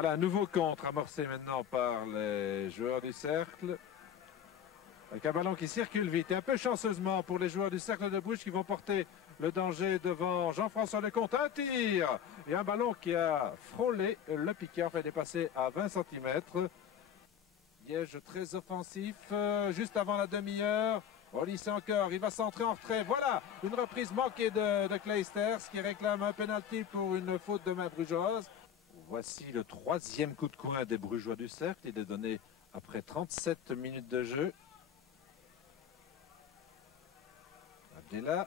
Voilà, un nouveau contre amorcé maintenant par les joueurs du cercle. Avec un ballon qui circule vite et un peu chanceusement pour les joueurs du cercle de Bruges qui vont porter le danger devant Jean-François Lecomte. Un tir et un ballon qui a frôlé le piqué, enfin dépassé à 20 cm. Liège très offensif, juste avant la demi-heure. Olyssée encore, il va centrer en retrait. Voilà, une reprise manquée de Clijsters qui réclame un penalty pour une faute de main brugeoise. Voici le troisième coup de coin des Brugeois du cercle. Il est donné après 37 minutes de jeu. Abdella,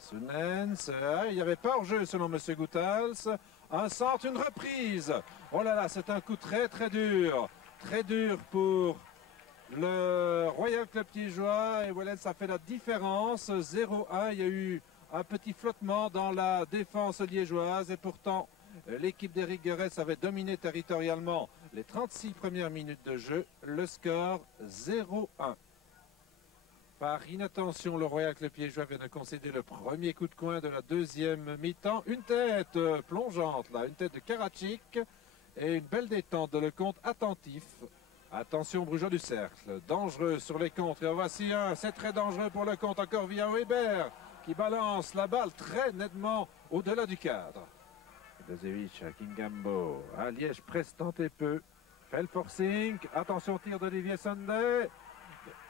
Sunens, il n'y avait pas hors-jeu selon M. Goethals. Un centre, une reprise. Oh là là, c'est un coup très dur. Très dur pour le Royal Club Liégeois. Et voilà, ça fait la différence. 0-1, il y a eu un petit flottement dans la défense liégeoise. Et pourtant, l'équipe d'Éric Guérès avait dominé territorialement les 36 premières minutes de jeu. Le score 0-1. Par inattention, le Royal Club Liégeois vient de concéder le premier coup de coin de la deuxième mi-temps. Une tête plongeante, là, une tête de Karadzic et une belle détente de Lecomte attentif. Attention, Brugeois du cercle, dangereux sur les contres. Et en voici un, c'est très dangereux pour Lecomte, encore via Weber qui balance la balle très nettement au-delà du cadre. Dezevich à Kingambo, à Liège presse tant et peu, fait le forcing, attention tir d'Olivier Sunday,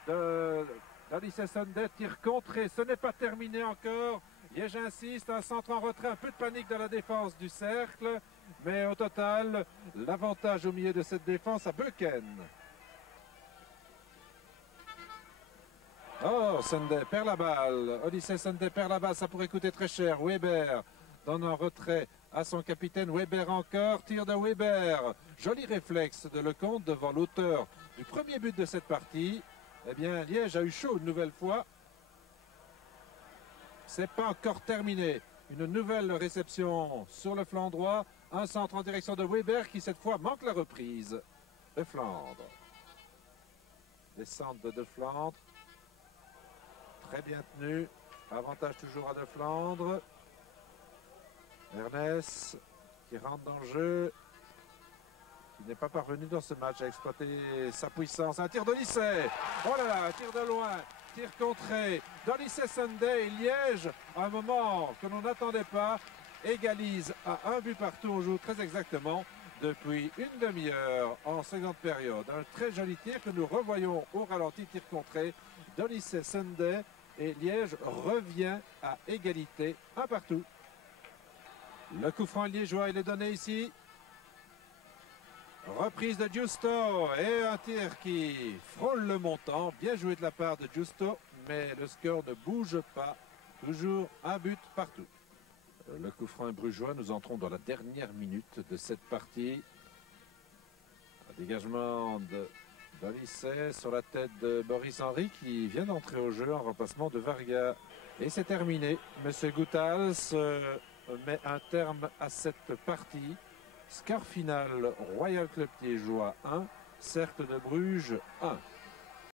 d'Alice Sunday, tir contré, ce n'est pas terminé encore. Liège insiste, un centre en retrait, un peu de panique dans la défense du cercle, mais au total, l'avantage au milieu de cette défense à Beuken. Oh, Sunday perd la balle, Odyssey Sunday perd la balle, ça pourrait coûter très cher. Weber donne un retrait à son capitaine, Weber encore, tir de Weber. Joli réflexe de Lecomte devant l'auteur du premier but de cette partie. Eh bien, Liège a eu chaud une nouvelle fois. C'est pas encore terminé. Une nouvelle réception sur le flanc droit. Un centre en direction de Weber qui cette fois manque la reprise. De Flandre. Descente de Flandre. Très bien tenu. Avantage toujours à De Flandre. Ernest qui rentre dans le jeu. Qui n'est pas parvenu dans ce match à exploiter sa puissance. Un tir d'Olyssée. Oh là là, un tir de loin. Tir contré d'Olyssée Sunday. Liège, à un moment que l'on n'attendait pas, égalise à un but partout. On joue très exactement depuis une demi-heure en seconde période. Un très joli tir que nous revoyons au ralenti, tir contré d'Olyssée Sunday. Et Liège revient à égalité, un partout. Le coup franc liégeois, il est donné ici. Reprise de Giusto et un tir qui frôle le montant. Bien joué de la part de Giusto, mais le score ne bouge pas. Toujours un but partout. Le coup franc est brugeois. Nous entrons dans la dernière minute de cette partie. Un dégagement d'Olyssée sur la tête de Boris Henry qui vient d'entrer au jeu en remplacement de Varga. Et c'est terminé. Monsieur Goethals met un terme à cette partie. Score final, Royal Club Liégeois 1, Cercle de Bruges 1.